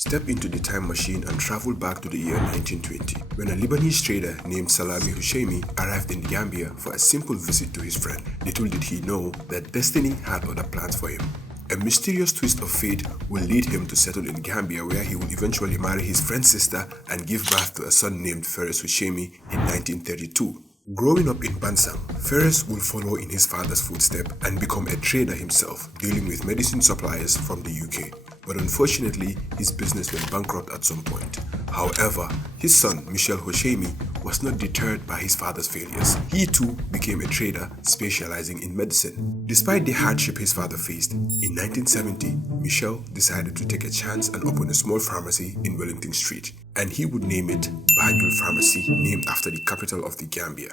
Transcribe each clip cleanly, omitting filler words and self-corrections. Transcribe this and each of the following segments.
Step into the time machine and travel back to the year 1920, when a Lebanese trader named Salami Husseini arrived in Gambia for a simple visit to his friend. Little did he know that destiny had other plans for him. A mysterious twist of fate will lead him to settle in Gambia, where he will eventually marry his friend's sister and give birth to a son named Ferris Husseini in 1932. Growing up in Bansang, Ferris will follow in his father's footsteps and become a trader himself, dealing with medicine suppliers from the UK. But unfortunately, his business went bankrupt at some point. However, his son, Michel Hosseini, was not deterred by his father's failures. He too became a trader specializing in medicine. Despite the hardship his father faced, in 1970, Michel decided to take a chance and open a small pharmacy in Wellington Street, and he would name it Banjul Pharmacy, named after the capital of the Gambia.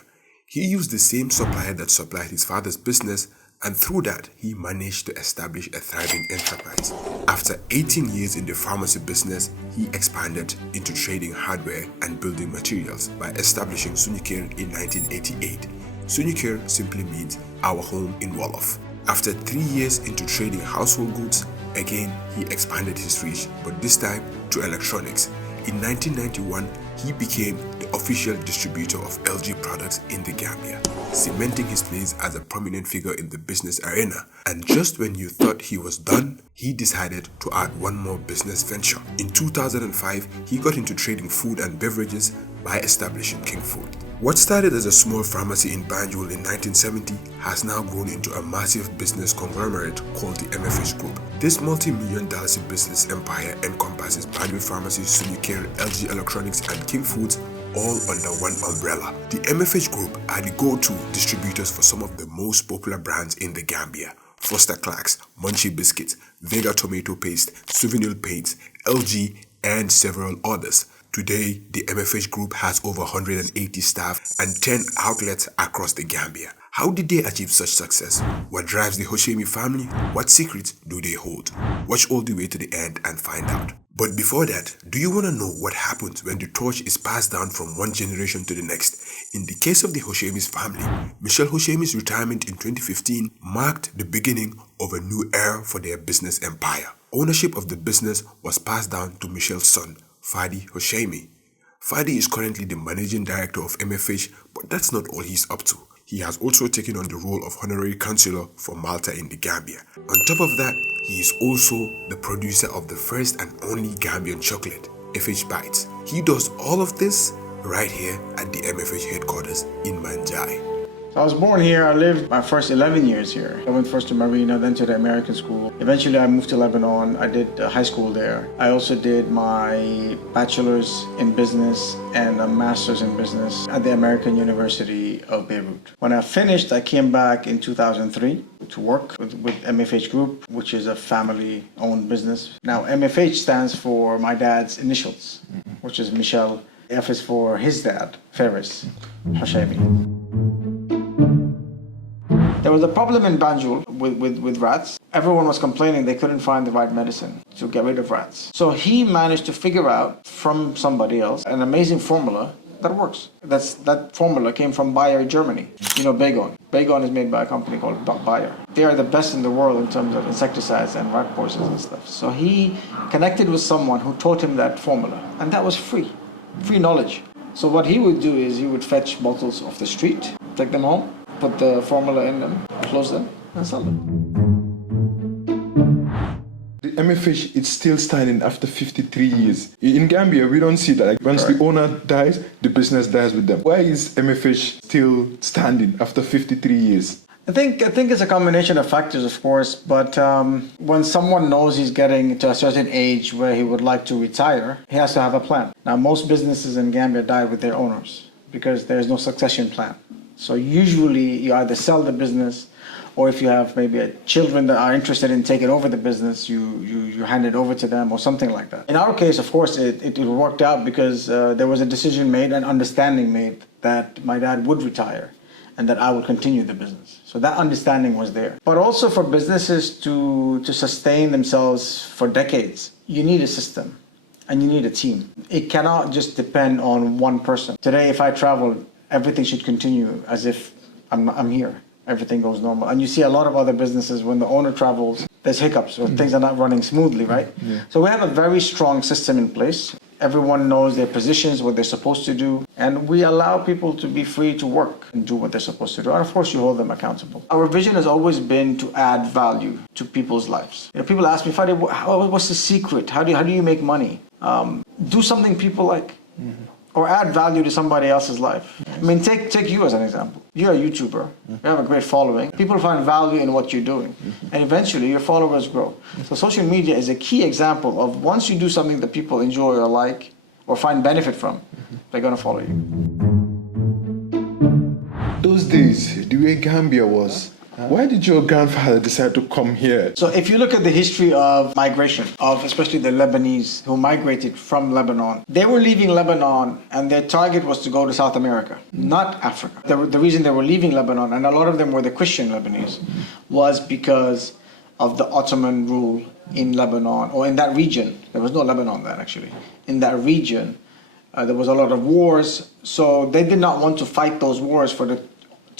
He used the same supplier that supplied his father's business, and through that, he managed to establish a thriving enterprise. After 18 years in the pharmacy business, he expanded into trading hardware and building materials by establishing Sunikir in 1988. Sunikir simply means our home in Wolof. After 3 years into trading household goods, again he expanded his reach, but this time to electronics. In 1991, he became the official distributor of LG products in the Gambia, cementing his place as a prominent figure in the business arena. And just when you thought he was done, he decided to add one more business venture. In 2005, he got into trading food and beverages by establishing King Food. What started as a small pharmacy in Banjul in 1970 has now grown into a massive business conglomerate called the MFH Group. This multi-million dollar business empire encompasses Banjul Pharmacy, Sunikir, LG Electronics and King Foods, all under one umbrella. The MFH Group are the go-to distributors for some of the most popular brands in the Gambia: Foster Clarks, Munchie Biscuits, Vega Tomato Paste, Souvenir Paints, LG, and several others. Today, the MFH Group has over 180 staff and 10 outlets across the Gambia. How did they achieve such success? What drives the Hosseini family? What secrets do they hold? Watch all the way to the end and find out. But before that, do you want to know what happens when the torch is passed down from one generation to the next? In the case of the Hosseini's family, Michel Hosseini's retirement in 2015 marked the beginning of a new era for their business empire. Ownership of the business was passed down to Michel's son, Fady Hosseini. Fady is currently the managing director of MFH, but that's not all he's up to. He has also taken on the role of honorary councillor for Malta in the Gambia. On top of that, he is also the producer of the first and only Gambian chocolate, FH Bites. He does all of this right here at the MFH headquarters in Manjai. I was born here. I lived my first 11 years here. I went first to Marina, then to the American school. Eventually I moved to Lebanon. I did high school there. I also did my bachelor's in business and a master's in business at the American University of Beirut. When I finished, I came back in 2003 to work with MFH Group, which is a family-owned business. Now MFH stands for my dad's initials, which is Michel. F is for his dad, Ferris Hosseini. There was a problem in Banjul with rats. Everyone was complaining they couldn't find the right medicine to get rid of rats. So he managed to figure out from somebody else an amazing formula that works. That formula came from Bayer, Germany. You know Baygon. Baygon is made by a company called Bayer. They are the best in the world in terms of insecticides and rat poisons and stuff. So he connected with someone who taught him that formula, and that was free knowledge. So what he would do is he would fetch bottles off the street, take them home, put the formula in them, close them, and sell them. The MFH is still standing after 53 years. In Gambia, we don't see that. Like, once the owner dies, the business dies with them. Why is MFH still standing after 53 years? I think it's a combination of factors, of course, but when someone knows he's getting to a certain age where he would like to retire, he has to have a plan. Now, most businesses in Gambia die with their owners because there's no succession plan. So usually you either sell the business, or if you have maybe children that are interested in taking over the business, you hand it over to them or something like that. In our case, of course, it worked out because there was a decision made and understanding made that my dad would retire and that I would continue the business. So that understanding was there. But also for businesses to sustain themselves for decades, you need a system and you need a team. It cannot just depend on one person. Today, if I travel, everything should continue as if I'm here. Everything goes normal. And you see a lot of other businesses, when the owner travels, there's hiccups or things are not running smoothly, right? Yeah. So we have a very strong system in place. Everyone knows their positions, what they're supposed to do, and we allow people to be free to work and do what they're supposed to do. And of course, you hold them accountable. Our vision has always been to add value to people's lives. People ask me, Fady, what's the secret? How do you make money? Do something people like. Or add value to somebody else's life. I mean, take you as an example. You're a YouTuber. You have a great following. People find value in what you're doing. And eventually, your followers grow. So social media is a key example of once you do something that people enjoy or like or find benefit from, they're going to follow you. Those days, the way Gambia was, why did your grandfather decide to come here? So if you look at the history of migration, of especially the Lebanese who migrated from Lebanon, they were leaving Lebanon and their target was to go to South America, not Africa. The reason they were leaving Lebanon, and a lot of them were the Christian Lebanese, was because of the Ottoman rule in Lebanon, or in that region. There was no Lebanon then, actually. In that region, there was a lot of wars, so they did not want to fight those wars for the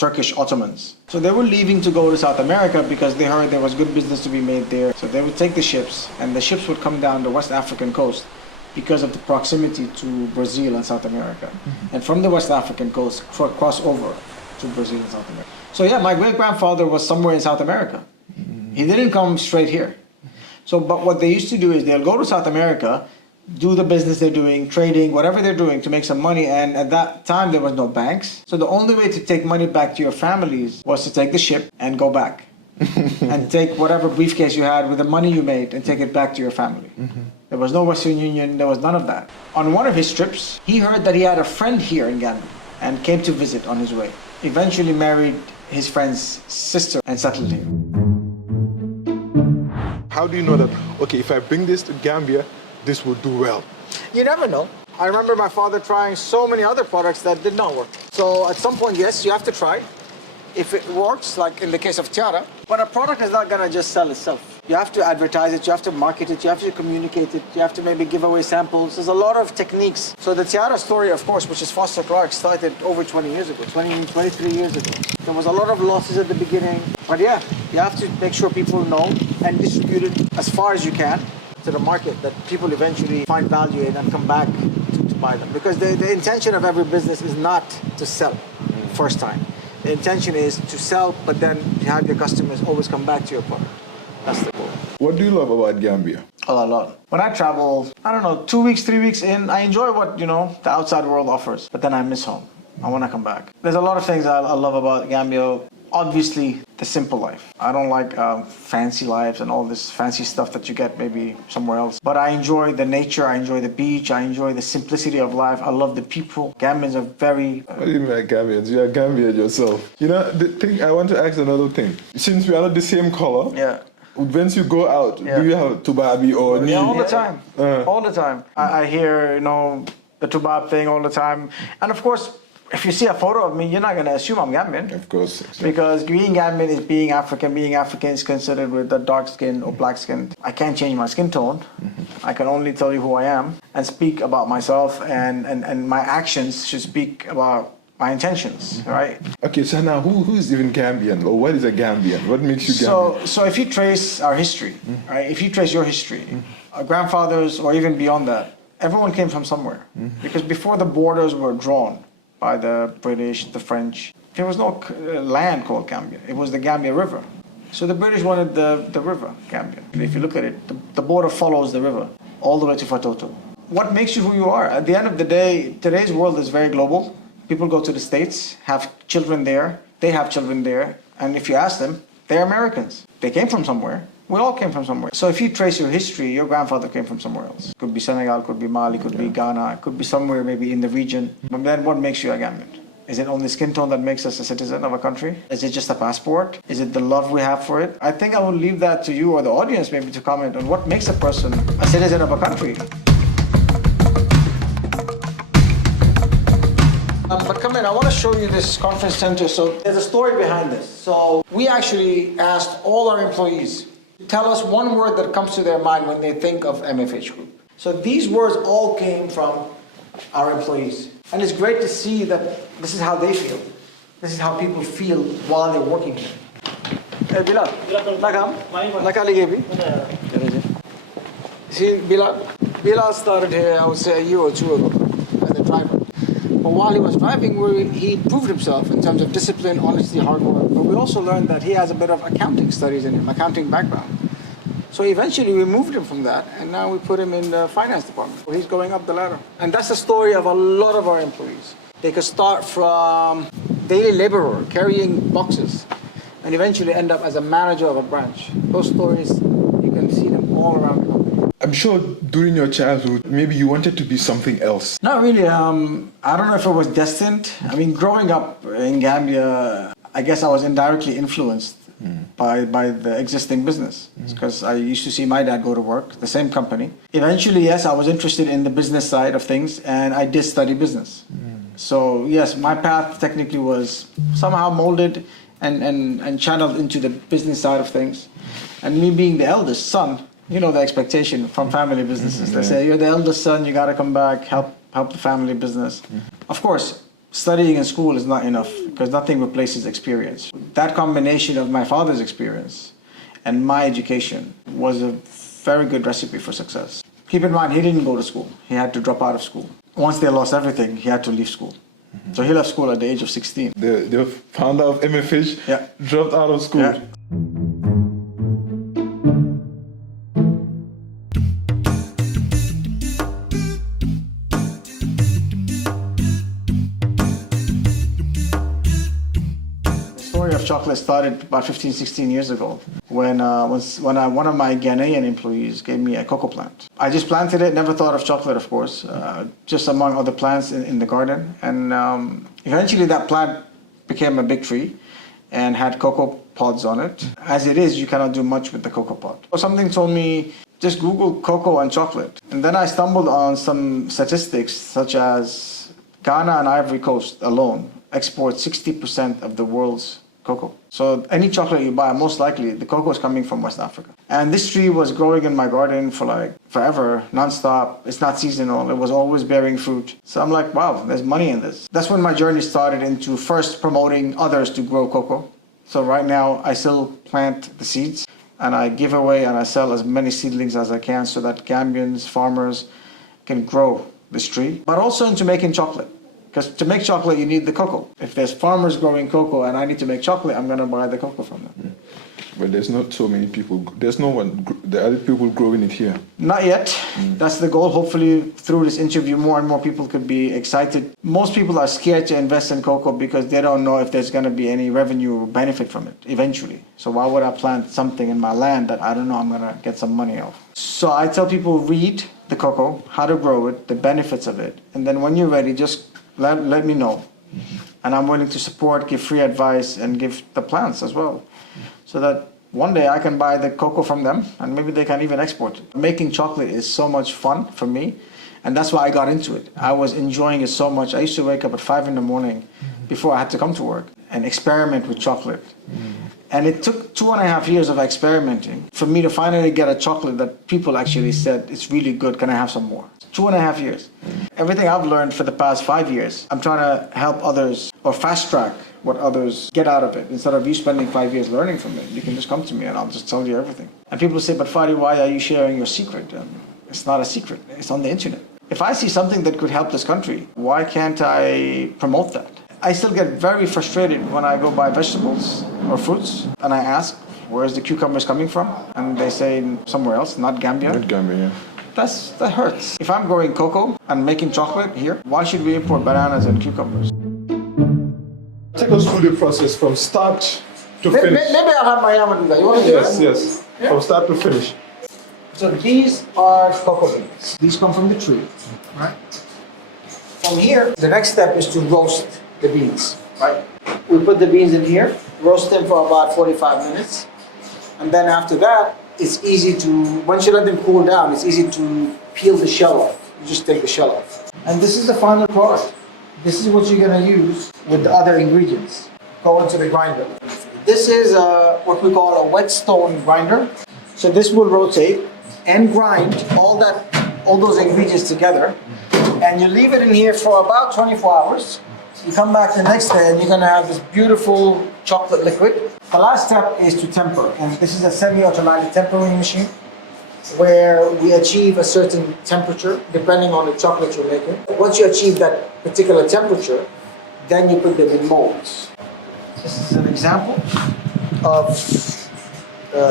Turkish Ottomans. So they were leaving to go to South America because they heard there was good business to be made there. So they would take the ships, and the ships would come down the West African coast because of the proximity to Brazil and South America. And from the West African coast, cross over to Brazil and South America. So yeah, my great-grandfather was somewhere in South America. He didn't come straight here. So, but what they used to do is they'll go to South America, do the business they're doing, trading, whatever they're doing to make some money. And at that time, there was no banks. So the only way to take money back to your families was to take the ship and go back. And take whatever briefcase you had with the money you made and take it back to your family. There was no Western Union, there was none of that. On one of his trips, he heard that he had a friend here in Gambia and came to visit on his way. Eventually married his friend's sister and settled here. How do you know that, okay, if I bring this to Gambia, this will do well? You never know. I remember my father trying so many other products that did not work. So at some point, yes, you have to try. If it works, like in the case of tiara, but a product is not gonna just sell itself. You have to advertise it, you have to market it, you have to communicate it, you have to maybe give away samples. There's a lot of techniques. So the tiara story, of course, which is Foster Clark, started over 20 years ago, 23 years ago. There was a lot of losses at the beginning, but yeah, you have to make sure people know and distribute it as far as you can to the market, that people eventually find value in and come back to buy them. Because the intention of every business is not to sell first time. The intention is to sell, but then have your customers always come back to your product. That's the goal. What do you love about Gambia? A lot. When I travel, I don't know, 2 weeks, 3 weeks in, I enjoy what, the outside world offers, but then I miss home. I want to come back. There's a lot of things I love about Gambia. Obviously, the simple life. I don't like fancy lives and all this fancy stuff that you get maybe somewhere else. But I enjoy the nature, I enjoy the beach, I enjoy the simplicity of life. I love the people. Gambians are very... What do you mean by Gambians? You are Gambian yourself. The thing, I want to ask another thing. Since we are not the same color, yeah. Once you go out, do you have tubabi or Yeah, all the time. All the time. I hear, the tubab thing all the time. And of course, if you see a photo of me, you're not going to assume I'm Gambian. Of course. Exactly. Because being Gambian is being African. Being African is considered with the dark skin or black skin. I can't change my skin tone. I can only tell you who I am and speak about myself, and my actions should speak about my intentions, right? Okay, so now who is even Gambian, or what is a Gambian? What makes you Gambian? So if you trace our history, right? If you trace your history, our grandfathers, or even beyond that, everyone came from somewhere. Because before the borders were drawn by the British, the French, there was no land called Gambia. It was the Gambia River. So the British wanted the river, Gambia. If you look at it, the border follows the river all the way to Fatoto. What makes you who you are? At the end of the day, today's world is very global. People go to the States, have children there, they have children there, and if you ask them, they're Americans. They came from somewhere. We all came from somewhere. So if you trace your history, your grandfather came from somewhere else. Could be Senegal, could be Mali, could be Ghana, could be somewhere maybe in the region. But then what makes you a Gambian? Is it only skin tone that makes us a citizen of a country? Is it just a passport? Is it the love we have for it? I think I will leave that to you or the audience maybe to comment on what makes a person a citizen of a country. But come in, I want to show you this conference center. So there's a story behind this. So we actually asked all our employees, tell us one word that comes to their mind when they think of MFH Group. So these words all came from our employees. And it's great to see that this is how they feel. This is how people feel while they're working here. Bilal, nakam? Nakali Gabi? See, Bilal started here, I would say, a year or two ago as a driver. But while he was driving, he proved himself in terms of discipline, honesty, hard work. But we also learned that he has a bit of accounting studies in him, accounting background. So eventually we moved him from that, and now we put him in the finance department. He's going up the ladder. And that's the story of a lot of our employees. They could start from daily laborer, carrying boxes, and eventually end up as a manager of a branch. Those stories, you can see them all around the company. I'm sure during your childhood, maybe you wanted to be something else. Not really. I don't know if it was destined. I mean, growing up in Gambia, I guess I was indirectly influenced by the existing business, because I used to see my dad go to work, the same company. Eventually, yes, I was interested in the business side of things, and I did study business. So yes, my path technically was somehow molded and channeled into the business side of things. And me being the eldest son, you know the expectation from family businesses. They say, you're the eldest son, you gotta come back, help the family business. Of course, studying in school is not enough, because nothing replaces experience. That combination of my father's experience and my education was a very good recipe for success. Keep in mind, he didn't go to school. He had to drop out of school. Once they lost everything, he had to leave school. So he left school at the age of 16. The founder of MFH dropped out of school. Yeah. Of chocolate started about 15, 16 years ago when one of my Ghanaian employees gave me a cocoa plant. I just planted it, never thought of chocolate, of course, just among other plants in the garden. And eventually that plant became a big tree and had cocoa pods on it. As it is, you cannot do much with the cocoa pod. Something told me, just Google cocoa and chocolate. And then I stumbled on some statistics such as Ghana and Ivory Coast alone export 60% of the world's cocoa. So any chocolate you buy, most likely the cocoa is coming from West Africa. And this tree was growing in my garden for like forever, nonstop. It's not seasonal. It was always bearing fruit. So I'm like, wow, there's money in this. That's when my journey started into first promoting others to grow cocoa. So right now I still plant the seeds and I give away and I sell as many seedlings as I can so that Gambians, farmers can grow this tree, but also into making chocolate. Because to make chocolate, you need the cocoa. If there's farmers growing cocoa and I need to make chocolate, I'm going to buy the cocoa from them. But there's not so many people. There's no one. The other people growing it here. Not yet. That's the goal. Hopefully, through this interview, more and more people could be excited. Most people are scared to invest in cocoa because they don't know if there's going to be any revenue or benefit from it eventually. So why would I plant something in my land that I don't know I'm going to get some money off? So I tell people, read the cocoa, how to grow it, the benefits of it. And then when you're ready, just let me know. And I'm willing to support, give free advice, and give the plants as well. So that one day I can buy the cocoa from them, and maybe they can even export it. Making chocolate is so much fun for me, and that's why I got into it. I was enjoying it so much. I used to wake up at 5 in the morning before I had to come to work and experiment with chocolate. And it took 2.5 years of experimenting for me to finally get a chocolate that people actually said, it's really good, can I have some more? 2.5 years. Everything I've learned for the past 5 years, I'm trying to help others or fast track what others get out of it. Instead of you spending 5 years learning from it, you can just come to me and I'll just tell you everything. And people say, but Fady, why are you sharing your secret? It's not a secret, it's on the internet. If I see something that could help this country, why can't I promote that? I still get very frustrated when I go buy vegetables or fruits and I ask, where's the cucumbers coming from? And they say somewhere else, not Gambia. Not Gambia, yeah. That hurts. If I'm growing cocoa and making chocolate here, why should we import bananas and cucumbers? Take us through the process from start to finish. Maybe I'll have my Yama do that. You want to do that? Yes. Yeah. From start to finish. So these are cocoa beans. These come from the tree, right? From here, the next step is to roast the beans, right? We put the beans in here, roast them for about 45 minutes. And then after that, it's easy to, once you let them cool down, it's easy to peel the shell off. You just take the shell off. And this is the final product. This is what you're going to use with the other ingredients. Go into the grinder. This is what we call a whetstone grinder. So this will rotate and grind all those ingredients together. And you leave it in here for about 24 hours. You come back the next day and you're going to have this beautiful chocolate liquid. The last step is to temper, and this is a semi-automatic tempering machine where we achieve a certain temperature depending on the chocolate you're making. Once you achieve that particular temperature, then you put them in molds. This is an example of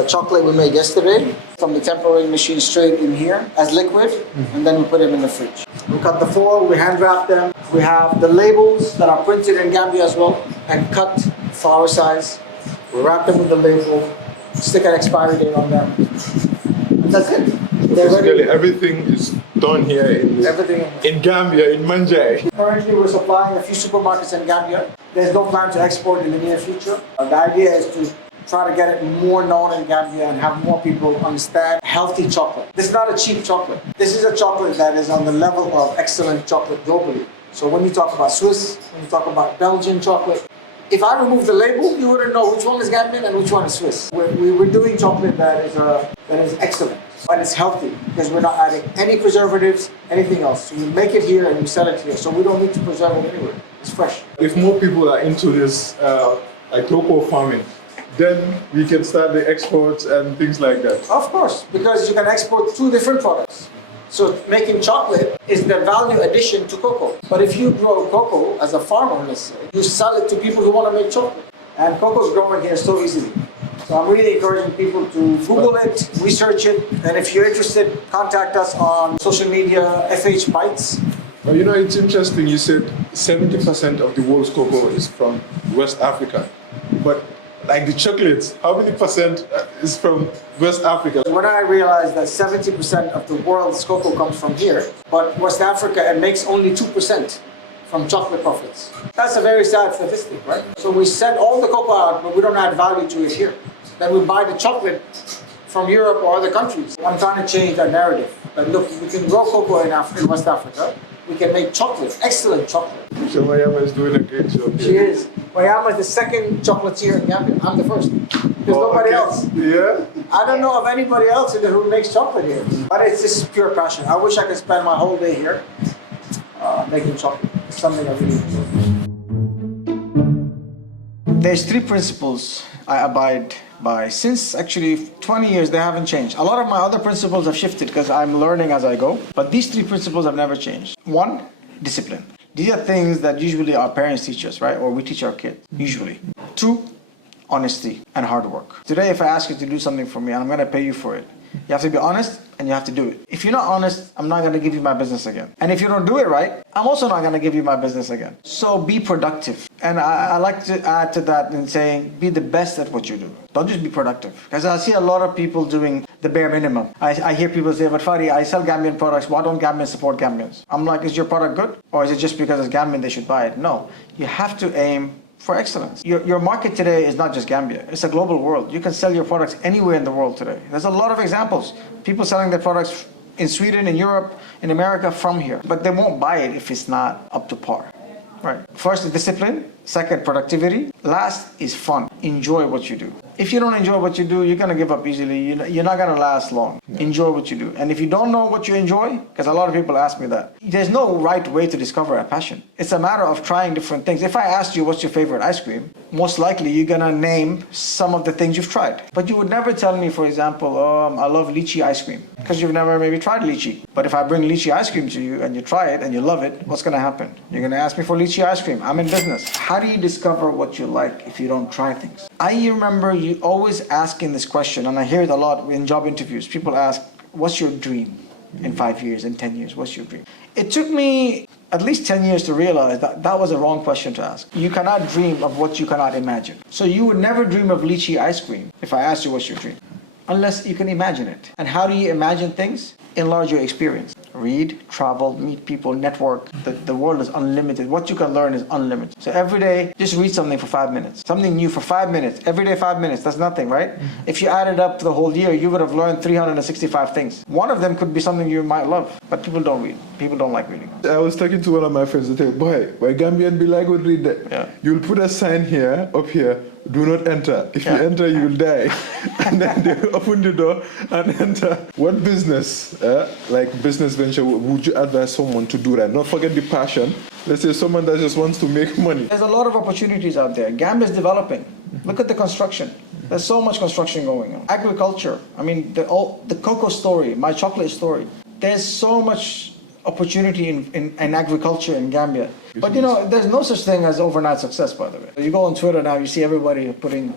chocolate we made yesterday from the tempering machine straight in here as liquid, and then we put them in the fridge. We cut the foil, we hand wrap them. We have the labels that are printed in Gambia as well and cut for our size. We wrap them with the label, stick an expiry date on them. And that's it. Basically, everything is done here in Gambia, in Manjai. Currently, we're supplying a few supermarkets in Gambia. There's no plan to export in the near future. The idea is to try to get it more known in Gambia and have more people understand healthy chocolate. This is not a cheap chocolate. This is a chocolate that is on the level of excellent chocolate globally. So when you talk about Swiss, when you talk about Belgian chocolate, if I remove the label, you wouldn't know which one is Gambian and which one is Swiss. We're doing chocolate that is excellent and it's healthy because we're not adding any preservatives, anything else. So we make it here and we sell it here. So we don't need to preserve it anywhere. It's fresh. If more people are into this like cocoa farming, then we can start the exports and things like that. Of course, because you can export two different products. So making chocolate is the value addition to cocoa. But if you grow cocoa as a farmer, let's say, you sell it to people who want to make chocolate. And cocoa is growing here so easily. So I'm really encouraging people to Google it, research it, and if you're interested, contact us on social media, FH Bites. Well, you know, it's interesting, you said 70% of the world's cocoa is from West Africa. But like the chocolates, how many percent is from West Africa? When I realized that 70% of the world's cocoa comes from here, but West Africa makes only 2% from chocolate profits. That's a very sad statistic, right? So we send all the cocoa out, but we don't add value to it here. Then we buy the chocolate from Europe or other countries. I'm trying to change that narrative. But look, we can grow cocoa in West Africa. We can make chocolate, excellent chocolate. So Mayama is doing a great job here. She is. Mayama is the second chocolatier in Gambia. I'm the first. There's nobody else. Yeah? I don't know of anybody else in there who makes chocolate here. But it's just pure passion. I wish I could spend my whole day here making chocolate. It's something I really enjoy. There's three principles I abide by. Since actually 20 years, they haven't changed. A lot of my other principles have shifted because I'm learning as I go. But these three principles have never changed. One, discipline. These are things that usually our parents teach us, right? Or we teach our kids, usually. Two, honesty and hard work. Today, if I ask you to do something for me and I'm going to pay you for it, you have to be honest and you have to do it. If you're not honest, I'm not going to give you my business again. And if you don't do it right, I'm also not going to give you my business again. So be productive. And I like to add to that in saying, be the best at what you do. Don't just be productive. Because I see a lot of people doing the bare minimum. I hear people say, but Fady, I sell Gambian products. Why don't Gambians support Gambians? I'm like, is your product good? Or is it just because it's Gambian they should buy it? No. You have to aim for excellence. Your market today is not just Gambia. It's a global world. You can sell your products anywhere in the world today. There's a lot of examples. People selling their products in Sweden, in Europe, in America from here. But they won't buy it if it's not up to par. Right. First is discipline. Second, productivity. Last is fun. Enjoy what you do. If you don't enjoy what you do, you're going to give up easily. You're not going to last long. Yeah. Enjoy what you do. And if you don't know what you enjoy, because a lot of people ask me that, there's no right way to discover a passion. It's a matter of trying different things. If I asked you what's your favorite ice cream, most likely you're going to name some of the things you've tried. But you would never tell me, for example, I love lychee ice cream, because you've never maybe tried lychee. But if I bring lychee ice cream to you and you try it and you love it, what's going to happen? You're going to ask me for lychee ice cream. I'm in business. How do you discover what you like if you don't try things? I remember you always asking this question, and I hear it a lot in job interviews. People ask, what's your dream in 5 years, in 10 years? What's your dream? It took me at least 10 years to realize that that was a wrong question to ask. You cannot dream of what you cannot imagine. So you would never dream of lychee ice cream if I asked you what's your dream, unless you can imagine it. And how do you imagine things? Enlarge your experience. Read, travel, meet people, network. The world is unlimited. What you can learn is unlimited. So every day, just read something for 5 minutes. Something new for 5 minutes. Every day 5 minutes. That's nothing, right? Mm-hmm. If you added up the whole year, you would have learned 365 things. One of them could be something you might love, but people don't read. People don't like reading. I was talking to one of my friends and said, boy, why Gambian be like would read that? Yeah. You'll put a sign here, up here, do not enter. If you enter, you will die. And then they open the door and enter. What business, like business venture, would you advise someone to do that? Not forget the passion. Let's say someone that just wants to make money. There's a lot of opportunities out there. Gambia is developing. Look at the construction. There's so much construction going on. Agriculture. I mean, the cocoa story, my chocolate story. There's so much opportunity in agriculture in Gambia. But you know, there's no such thing as overnight success, by the way. You go on Twitter now, you see everybody putting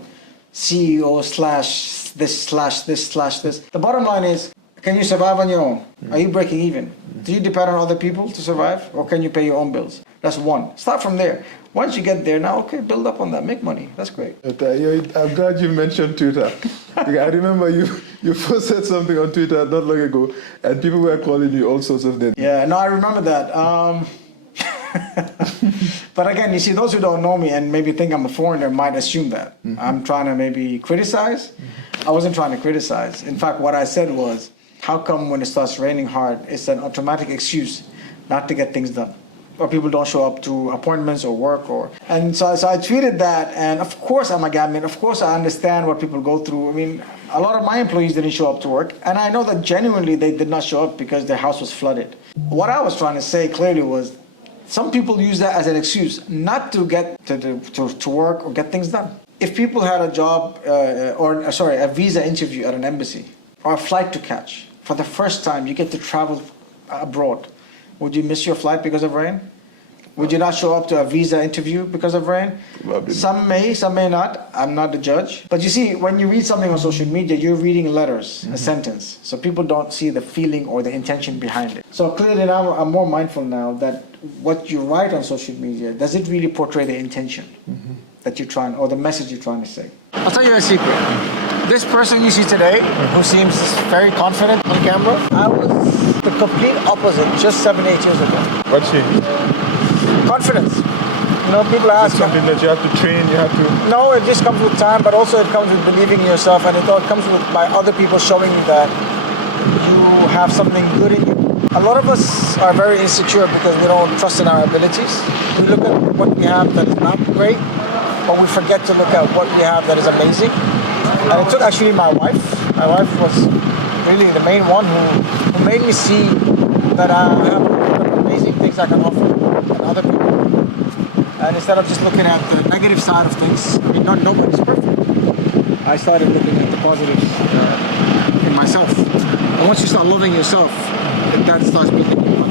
CEO slash this slash this slash this. The bottom line is, can you survive on your own? Are you breaking even? Do you depend on other people to survive? Or can you pay your own bills? That's one. Start from there. Once you get there, now, okay, build up on that. Make money. That's great. I'm glad you mentioned Twitter. I remember you first said something on Twitter not long ago, and people were calling you all sorts of names. Yeah, no, I remember that. But again, you see, those who don't know me and maybe think I'm a foreigner might assume that. I'm trying to maybe criticize. I wasn't trying to criticize. In fact, what I said was, how come when it starts raining hard, it's an automatic excuse not to get things done? Or people don't show up to appointments or work and so I tweeted that, and of course I'm a Gambian, of course I understand what people go through. I mean, a lot of my employees didn't show up to work, and I know that genuinely they did not show up because their house was flooded. What I was trying to say clearly was, some people use that as an excuse not to get to work or get things done. If people had a job, a visa interview at an embassy, or a flight to catch, for the first time you get to travel abroad, would you miss your flight because of rain? Would you not show up to a visa interview because of rain? Probably. Some may not. I'm not the judge. But you see, when you read something on social media, you're reading letters, a sentence. So people don't see the feeling or the intention behind it. So clearly now I'm more mindful now that what you write on social media, does it really portray the intention that you're trying, or the message you're trying to say? I'll tell you a secret. This person you see today, who seems very confident on camera, I was the complete opposite just 7-8 years ago. What's it? Confidence. You know, people ask... It's something that you have to train, you have to... No, it just comes with time, but also it comes with believing in yourself, and it all comes by other people showing you that you have something good in you. A lot of us are very insecure because we don't trust in our abilities. We look at what we have that is not great, but we forget to look at what we have that is amazing. And it took actually my wife. My wife was really the main one who made me see that I have amazing things I can offer than other people. And instead of just looking at the negative side of things, I mean, nobody's perfect. I started looking at the positives in myself. And once you start loving yourself, that starts building you.